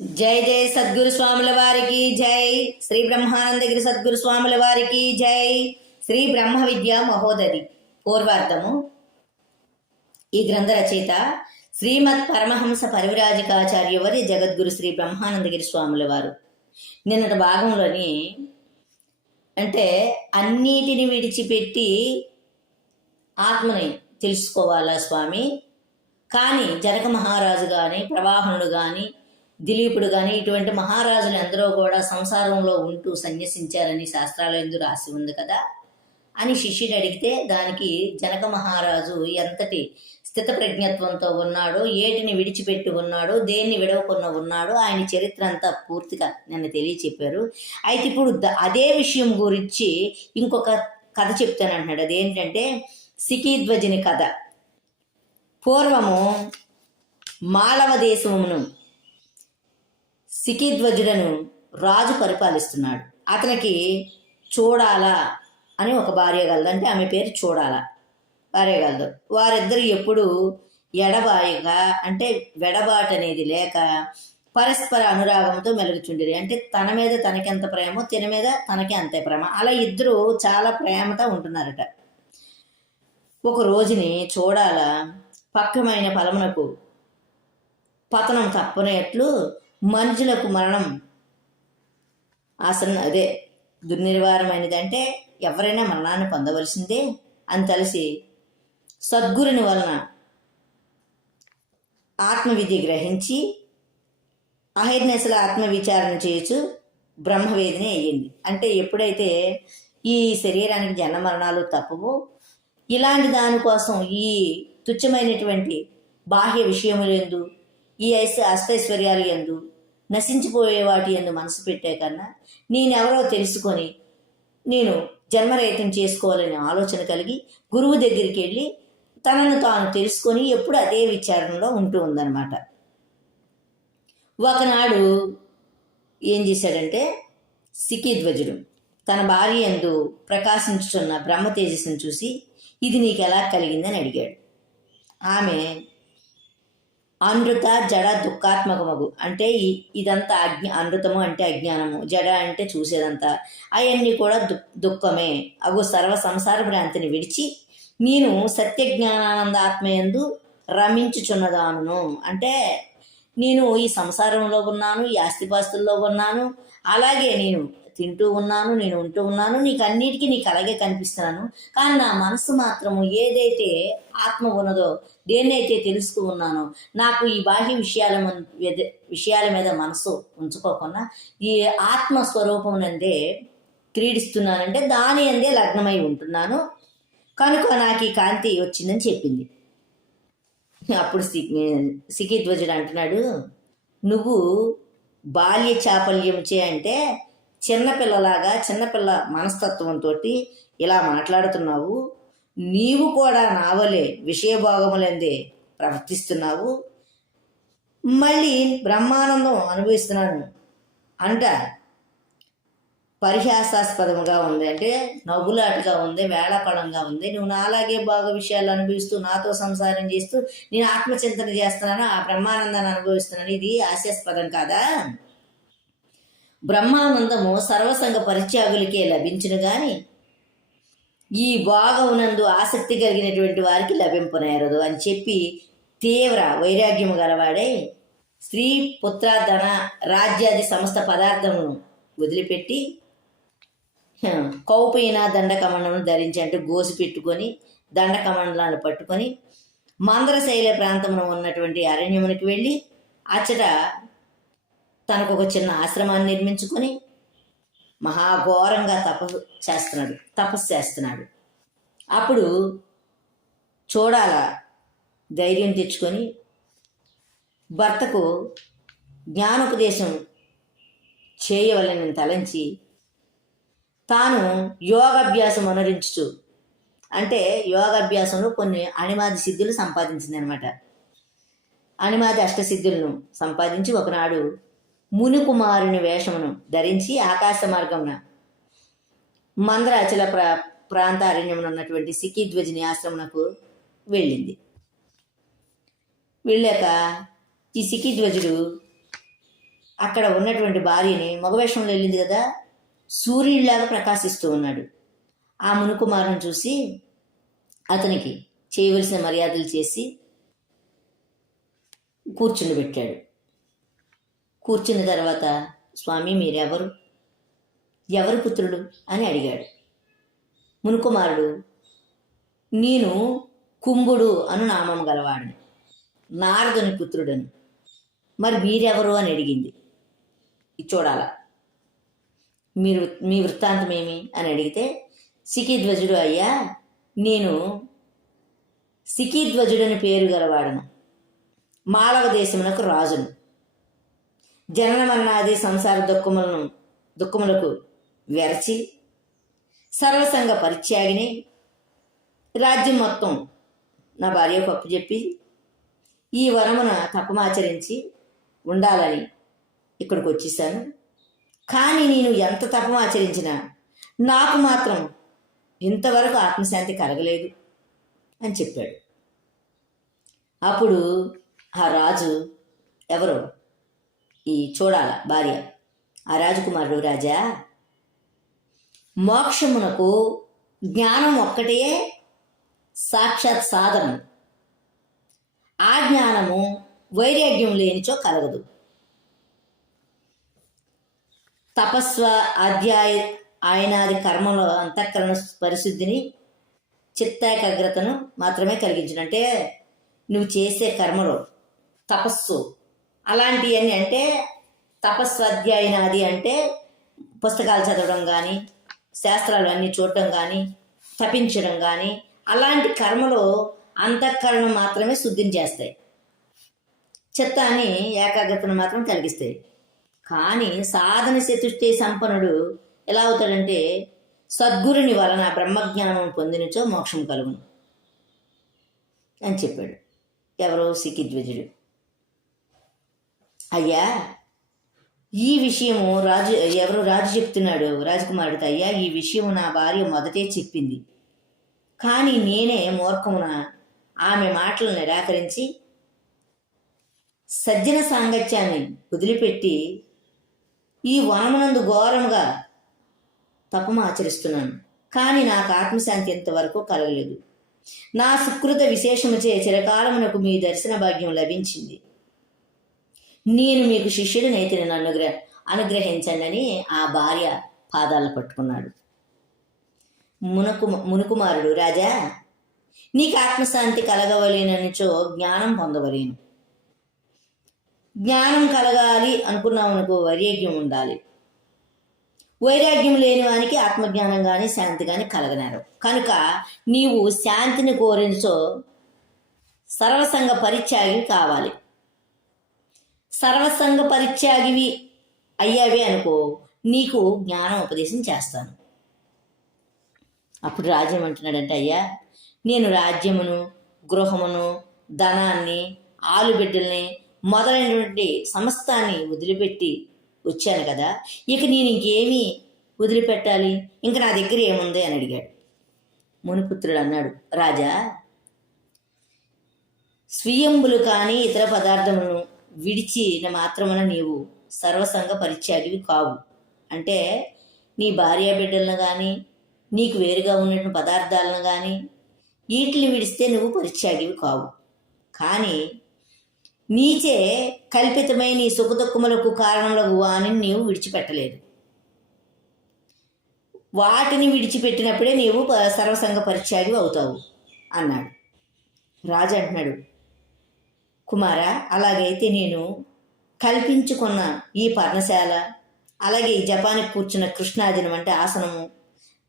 జై జై సద్గురు స్వాముల వారికి జై. శ్రీ బ్రహ్మానందగిరి సద్గురు స్వాముల వారికి జై. శ్రీ బ్రహ్మ విద్య మహోదరి పూర్వార్థము ఈ గ్రంథ రచయిత శ్రీమద్ పరమహంస పరివిరాజకాచార్యవరి జగద్గురు శ్రీ బ్రహ్మానందగిరి స్వాముల వారు. నిన్నటి భాగంలోని అంటే అన్నిటిని విడిచిపెట్టి ఆత్మని తెలుసుకోవాలా స్వామి? కానీ జనక మహారాజు కానీ ప్రవాహనుడు కానీ దిలీపుడు కానీ ఇటువంటి మహారాజులు ఎందరో కూడా సంసారంలో ఉంటూ సన్యసించారని శాస్త్రాలు ఎందు రాసి ఉంది కదా? అని శిష్యుడు అడిగితే దానికి జనక మహారాజు ఎంతటి స్థిత ప్రజ్ఞత్వంతో ఉన్నాడో ఏటిని విడిచిపెట్టి ఉన్నాడో దేన్ని విడవకుండా ఉన్నాడో ఆయన చరిత్ర అంతా పూర్తిగా నన్ను తెలియచెప్పారు. అయితే ఇప్పుడు ద- అదే విషయం గురించి ఇంకొక కథ చెప్తానంటున్నాడు అదేంటంటే సికీధ్వజుని కథ. పూర్వము మాళవ దేశమును సికిధ్వజుడను రాజు పరిపాలిస్తున్నాడు. అతనికి చూడాల అని ఒక భార్య గలదు. అంటే ఆమె పేరు చూడాల భార్య గలదు. వారిద్దరు ఎప్పుడు ఎడబాయిగా అంటే వెడబాటు అనేది లేక పరస్పర అనురాగంతో మెలుగుచుండేది అంటే తన మీద తనకెంత ప్రేమో తిన మీద తనకి అంతే ప్రేమ. అలా ఇద్దరు చాలా ప్రేమతో ఉంటున్నారట. ఒక రోజుని చూడాల పక్కమైన ఫలమునకు పతనం తప్పనేట్లు మనుషులకు మరణం. ఆసన అదే. దుర్నిర్వారమైనది అంటే ఎవరైనా మరణాన్ని పొందవలసిందే అని తెలిసి సద్గురుని వలన ఆత్మవిధి గ్రహించి అహర్నిశల ఆత్మవిచారణ చేయొచ్చు బ్రహ్మవేదిని అయ్యింది. అంటే ఎప్పుడైతే ఈ శరీరానికి జన్మ మరణాలు తప్పవో ఇలాంటి దానికోసం ఈ తుచ్చమైనటువంటి బాహ్య విషయములు ఎందు ఈ ఐస్ అష్టైశ్వర్యాలు ఎందు నశించిపోయే వాటి ఎందు మనసు పెట్టే కన్నా నేనెవరో తెలుసుకొని నేను జన్మరహితం చేసుకోవాలనే ఆలోచన కలిగి గురువు దగ్గరికి వెళ్ళి తనను తాను తెలుసుకొని ఎప్పుడు అదే విచారణలో ఉంటూ ఉందన్నమాట. ఒకనాడు ఏం చేశాడంటే సికిధ్వజుడు తన భార్య ఎందు ప్రకాశించుతున్న బ్రహ్మ తేజస్సును చూసి ఇది నీకు ఎలా కలిగిందని అడిగాడు. ఆమె అనృత జడ దుఃఖాత్మకమగు. అంటే ఇదంతా అజ్ఞ అనృతము అంటే అజ్ఞానము. జడ అంటే చూసేదంతా. అవన్నీ కూడా దుఃఖమే. అగు సర్వ సంసార భ్రాంతిని విడిచి నేను సత్యజ్ఞానానందాత్మయందు రమించుచున్నదాను అంటే నేను ఈ సంసారంలో ఉన్నాను ఈ ఆస్తిపాస్తుల్లో ఉన్నాను. అలాగే నేను తింటూ ఉన్నాను నేను ఉంటూ ఉన్నాను నీకు అన్నిటికీ నీకు అలాగే కనిపిస్తున్నాను. కానీ నా మనసు మాత్రము ఏదైతే ఆత్మ ఉన్నదో దేన్నైతే తెలుసుకు ఉన్నానో నాకు ఈ బాహ్య విషయాల విషయాల మీద మనసు ఉంచుకోకుండా ఈ ఆత్మ స్వరూపం నందే క్రీడిస్తున్నానంటే దాని అందే లగ్నమై ఉంటున్నాను. కనుక నాకు ఈ కాంతి వచ్చిందని చెప్పింది. అప్పుడు సికి ధ్వజుడు అంటున్నాడు నువ్వు బాల్య చాపల్యం చే అంటే చిన్నపిల్లలాగా చిన్నపిల్ల మనస్తత్వంతో ఇలా మాట్లాడుతున్నావు. నీవు కూడా నావలే విషయభోగములందే ప్రవర్తిస్తున్నావు. మళ్ళీ బ్రహ్మానందం అనుభవిస్తున్నాను అంట పరిహాసాస్పదముగా ఉంది. అంటే నవ్వులాటగా ఉంది వేళాపడంగా ఉంది. నువ్వు నాలాగే బాగా విషయాలు అనుభవిస్తూ నాతో సంసారం చేస్తూ నేను ఆత్మచింతన చేస్తున్నాను ఆ బ్రహ్మానందాన్ని అనుభవిస్తున్నాను. ఇది హాస్యాస్పదం కాదా? బ్రహ్మానందము సర్వసంగ పరిత్యాగులకే లభించును గాని ఈ భాగమునందు ఆసక్తి కలిగినటువంటి వారికి లభింపనేరదు అని చెప్పి తీవ్ర వైరాగ్యము గలవాడై స్త్రీ పుత్ర ధన రాజ్యాది సమస్త పదార్థమును వదిలిపెట్టి కౌపీన కౌపైన దండకమండలను ధరించి అంటే గోసి పెట్టుకొని దండకమండలాన్ని పట్టుకొని మందరశైల ప్రాంతంలో ఉన్నటువంటి అరణ్యమునికి వెళ్ళి అచ్చట తనకు ఒక చిన్న ఆశ్రమాన్ని నిర్మించుకొని మహాఘోరంగా తపస్సు చేస్తున్నాడు తపస్సు చేస్తున్నాడు. అప్పుడు చూడాల ధైర్యం తెచ్చుకొని భర్తకు జ్ఞానోపదేశం చేయవలని తలంచి తాను యోగాభ్యాసం అనురించుచు అంటే యోగాభ్యాసంలో కొన్ని అణిమాది సిద్ధులు సంపాదించింది అనమాట అణిమాది అష్టసిద్ధులను సంపాదించి ఒకనాడు మునికుమారుని వేషమును ధరించి ఆకాశ మార్గమున మందరాచల ప్రా ప్రాంత అరణ్యమున ఉన్నటువంటి సికిధ్వజిని ఆశ్రమునకు వెళ్ళింది. వెళ్ళాక ఈ సిక్కిధ్వజుడు అక్కడ ఉన్నటువంటి భార్యని మగవేషంలో వెళ్ళింది కదా సూర్యుడిలాగా ప్రకాశిస్తూ ఉన్నాడు. ఆ మునుకుమారుని చూసి అతనికి చేయవలసిన మర్యాదలు చేసి కూర్చుని పెట్టాడు కూర్చున్న తర్వాత స్వామి మీరెవరు? ఎవరు పుత్రుడు? అని అడిగాడు. మునుకుమారుడు నేను కుంభుడు అను నామం గలవాడిని. నారదుని పుత్రుడని. మరి మీరెవరు? అని అడిగింది. ఇది చూడాల. మీరు మీ వృత్తాంతం ఏమి? అని అడిగితే సికిధ్వజుడు అయ్యా నేను సికిధ్వజుడని పేరు గలవాడను. మాళవ దేశమునకు రాజును. జనన మరణాది సంసార దుఃఖములను దుఃఖములకు వెరచి సర్వసంగ పరిత్యాగిని రాజ్యం మొత్తం నా భార్యకు పప్పు చెప్పి ఈ వరమున తపమాచరించి ఉండాలని ఇక్కడికి వచ్చేసాను కానీ నేను ఎంత తపం ఆచరించినా నాకు మాత్రం ఇంతవరకు ఆత్మశాంతి కలగలేదు అని చెప్పాడు. అప్పుడు ఆ రాజు ఎవరు? ఈ చూడాల భార్య. ఆ రాజకుమారుడు రాజా మోక్షమునకు జ్ఞానం ఒక్కటే సాక్షాత్ సాధనం ఆ జ్ఞానము వైరాగ్యం లేనిచో కలగదు. తపస్వ అధ్యాయ ఆయనాది కర్మలో అంతఃకరణ పరిశుద్ధిని చిత్తాకాగ్రతను మాత్రమే కలిగించును. అంటే నువ్వు చేసే కర్మలో తపస్సు అలాంటివన్నీ అంటే తపస్సు అంటే పుస్తకాలు చదవడం కానీ శాస్త్రాలు అన్నీ చూడటం కానీ తపించడం కానీ అలాంటి కర్మలో అంతఃకరణం మాత్రమే శుద్ధిని చేస్తాయి. చిత్తాన్ని ఏకాగ్రతను మాత్రం కలిగిస్తాయి. కానీ సాధన చతుష్టి సంపన్నుడు ఎలా అవుతాడంటే సద్గురుని వలన బ్రహ్మజ్ఞానం పొందినచో మోక్షం కలుగును అని చెప్పాడు. ఎవరో సికిద్విజుడు అయ్యా ఈ విషయము రాజు ఎవరు రాజు చెప్తున్నాడు రాజకుమారుడితో అయ్యా ఈ విషయం నా భార్య మొదటే చెప్పింది. కానీ నేనే మూర్ఖమున ఆమె మాటలు నిరాకరించి సజ్జన సాంగత్యాన్ని వదిలిపెట్టి ఈ వామనందు ఘోరంగా తపము ఆచరిస్తున్నాను. కానీ నాకు ఆత్మశాంతి ఇంతవరకు కలగలేదు. నా సుకృత విశేషముచే చిరకాలమునకు మీ దర్శన భాగ్యం లభించింది. నేను మీకు శిష్యుడినైతే నన్ను అనుగ్రహ అనుగ్రహించండి అని ఆ భార్య పాదాలు పట్టుకున్నాడు. మునకు మునుకుమారుడు రాజా నీకు ఆత్మశాంతి కలగవలేననిచో జ్ఞానం పొందవలేను. జ్ఞానం కలగాలి అనుకున్నావు అనుకో వైరాగ్యం ఉండాలి. వైరాగ్యం లేని వానికి ఆత్మజ్ఞానం కానీ శాంతి కానీ కలగనారు. కనుక నీవు శాంతిని కోరించో సర్వసంగ పరిత్యాగి కావాలి. సర్వసంగ పరిత్యాగివి అయ్యావి అనుకో నీకు జ్ఞానం ఉపదేశం చేస్తాను. అప్పుడు రాజ్యం అంటున్నాడంటే అయ్యా నేను రాజ్యమును గృహమును ధనాన్ని ఆలుబిడ్డల్ని మొదలైనటువంటి సమస్తాన్ని వదిలిపెట్టి వచ్చాను కదా ఇక నేను ఇంకేమీ వదిలిపెట్టాలి? ఇంక నా దగ్గర ఏముంది అని అడిగాడు. మునిపుత్రుడు అన్నాడు రాజా స్వీయంబులు కానీ ఇతర పదార్థములను విడిచిన మాత్రమున నీవు సర్వసంగ పరిత్యాగివి కావు. అంటే నీ భార్య బిడ్డలను కానీ నీకు వేరుగా ఉన్నటువంటి పదార్థాలను కానీ వీటిని విడిస్తే నువ్వు పరిత్యాగివి కావు. కానీ నీచే కల్పితమై నీ సుఖదుఖములకు కారణములకు అని నీవు విడిచిపెట్టలేదు. వాటిని విడిచిపెట్టినప్పుడే నీవు ప- సర్వసంగ పరిత్యాగి అవుతావు అన్నాడు. రాజు అంటున్నాడు కుమార అలాగైతే నేను కల్పించుకున్న ఈ పర్ణశాల అలాగే ఈ జపానికి కూర్చున్న కృష్ణాదినం అంటే ఆసనము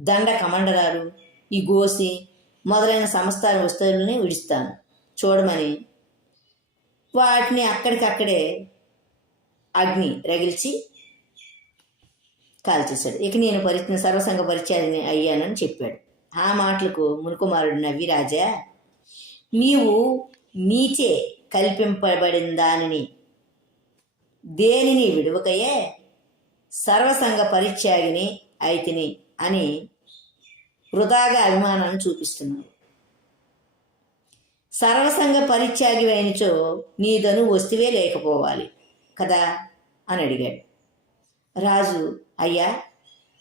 దండ కమండరాలు ఈ గోసి మొదలైన సమస్త వస్తువులని విడుస్తాను. చూడమని వాటిని అక్కడికక్కడే అగ్ని రగిల్చి కాల్చేశాడు. ఇక నేను పరిచయం సర్వసంగ పరిచయాన్ని అయ్యానని చెప్పాడు. ఆ మాటలకు మునుకుమారుడు నవ్వి రాజా నీవు నీచే కల్పింపబడిన దానిని దేనిని విడువకయే? సర్వసంగ పరిత్యాగిని అయితిని అని వృధాగా అభిమానాన్ని చూపిస్తున్నాడు. సర్వసంగ పరిత్యాగి అయినచో నీదను వస్తువే లేకపోవాలి కదా? అని అడిగాడు. రాజు అయ్యా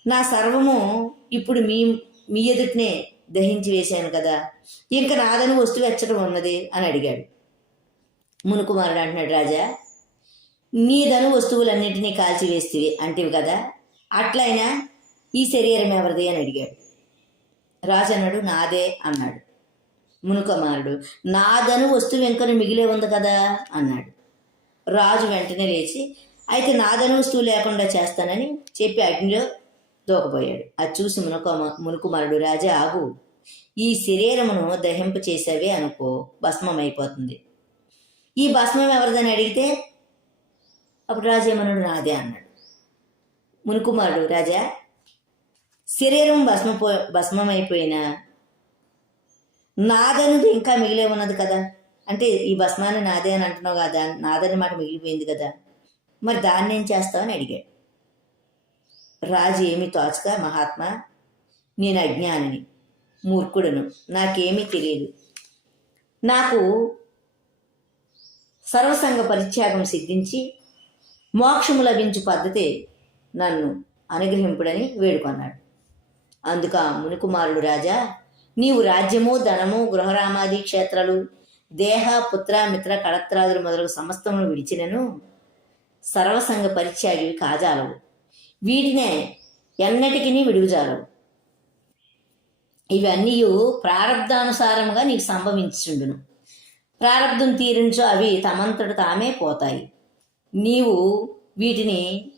నా సర్వము ఇప్పుడు మీ మీ ఎదుటినే దహించి వేశాను కదా? ఇంకా నాదని వస్తువు ఎచ్చడం ఉన్నది? అని అడిగాడు. మునుకుమారుడు అంటున్నాడు రాజా. నీదను వస్తువులన్నింటినీ కాల్చివేస్తివి అంటివి కదా. అట్లయినా ఈ శరీరం ఎవరిది అని అడిగాడు. రాజు అన్నాడు నాదే అన్నాడు. మునుకుమారుడు నాదను వస్తువు వెంకను మిగిలే ఉంది కదా అన్నాడు. రాజు వెంటనే లేచి అయితే నాదను వస్తువు లేకుండా చేస్తానని చెప్పి అగ్నిలో దూకపోయాడు. అది చూసి మునుకమ మునుకుమారుడు రాజా ఆగు. ఈ శరీరమును దహింప చేసావే అనుకో భస్మం అయిపోతుంది ఈ భస్మం ఎవరిదని అడిగితే అప్పుడు రాజేమనుడు నాదే అన్నాడు. మునుకుమారుడు రాజా శరీరం భస్మపో భస్మం అయిపోయినా నాదనుది ఇంకా మిగిలే ఉన్నది కదా. అంటే ఈ భస్మాన్ని నాదే అని అంటున్నావు కదా నాదని మాట మిగిలిపోయింది కదా. మరి దాన్ని ఏం చేస్తావని అడిగాడు. రాజు ఏమి తోచక మహాత్మా నేను అజ్ఞానిని మూర్ఖుడను నాకేమీ తెలియదు. నాకు సర్వసంగ పరిత్యాగం సిద్ధించి మోక్షము లభించు పద్ధతి నన్ను అనుగ్రహింపుడని వేడుకొన్నాడు. అందుక మునికుమారుడు రాజా నీవు రాజ్యము ధనము గృహరామాది క్షేత్రాలు దేహ పుత్ర మిత్ర కళత్రాదులు మొదలగు సమస్తమును విడిచినను సర్వసంగ పరిత్యాగివి కాజాలవు. వీటినే ఎన్నటికి విడుగుజాలవు. ఇవన్నీ ప్రారంధానుసారముగా నీకు సంభవించుండును ప్రారంధం తీరించో అవి తమంతట తామే పోతాయి. నీవు వీటిని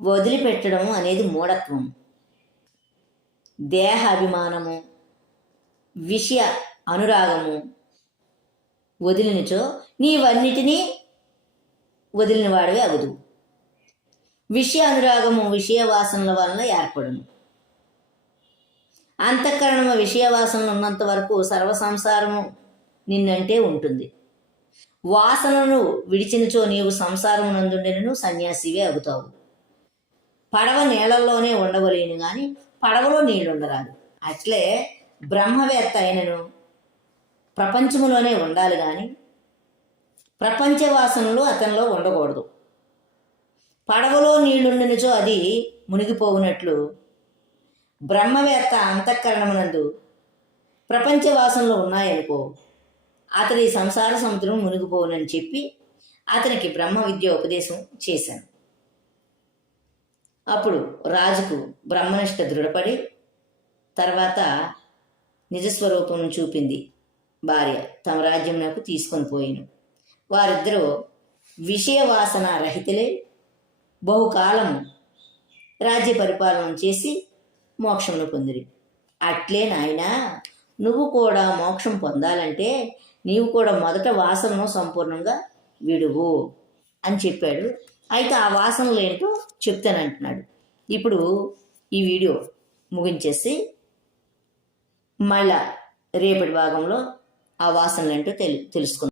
వదిలిపెట్టడం అనేది మూఢత్వం. దేహ అభిమానము విషయ అనురాగము వదిలినచో నీవన్నిటినీ వదిలిన వాడివి అగుదు విషయ అనురాగము విషయ వాసనల వలన ఏర్పడును. అంతఃకరణము విషయ వాసనలు ఉన్నంత వరకు సర్వ సంసారము నిన్నంటే ఉంటుంది. వాసనను విడిచినచో నీవు సంసారమునందుండెనను సన్యాసివే అవుతావు. పడవ నీళ్ళల్లోనే ఉండవలేను కానీ పడవలో నీళ్ళుండరాదు. అట్లే బ్రహ్మవేత్త అయినను ప్రపంచములోనే ఉండాలి కానీ ప్రపంచ వాసనలు అతనిలో ఉండకూడదు. పడవలో నీళ్ళుండినచో అది మునిగిపోవునట్లు బ్రహ్మవేత్త అంతఃకరణమునందు ప్రపంచ వాసనలు ఉన్నాయనుకో అతడి సంసార సముద్రం మునిగిపోవునని చెప్పి అతనికి బ్రహ్మ విద్య ఉపదేశం చేశాను. అప్పుడు రాజుకు బ్రహ్మనిష్ట దృఢపడి తర్వాత నిజస్వరూపం చూపింది భార్య తమ రాజ్యంలోకి తీసుకొని పోయాను. వారిద్దరూ విషయవాసన రహితులే బహుకాలం రాజ్య పరిపాలన చేసి మోక్షమును పొందిరి. అట్లే నాయనా నువ్వు కూడా మోక్షం పొందాలంటే నీవు కూడా మొదట వాసనను సంపూర్ణంగా విడువు అని చెప్పాడు. అయితే ఆ వాసనలు ఏంటో చెప్తానంటున్నాడు ఇప్పుడు ఈ వీడియో ముగించేసి మళ్ళా రేపటి భాగంలో ఆ వాసనలు ఏంటో తెలు తెలుసుకుందాం.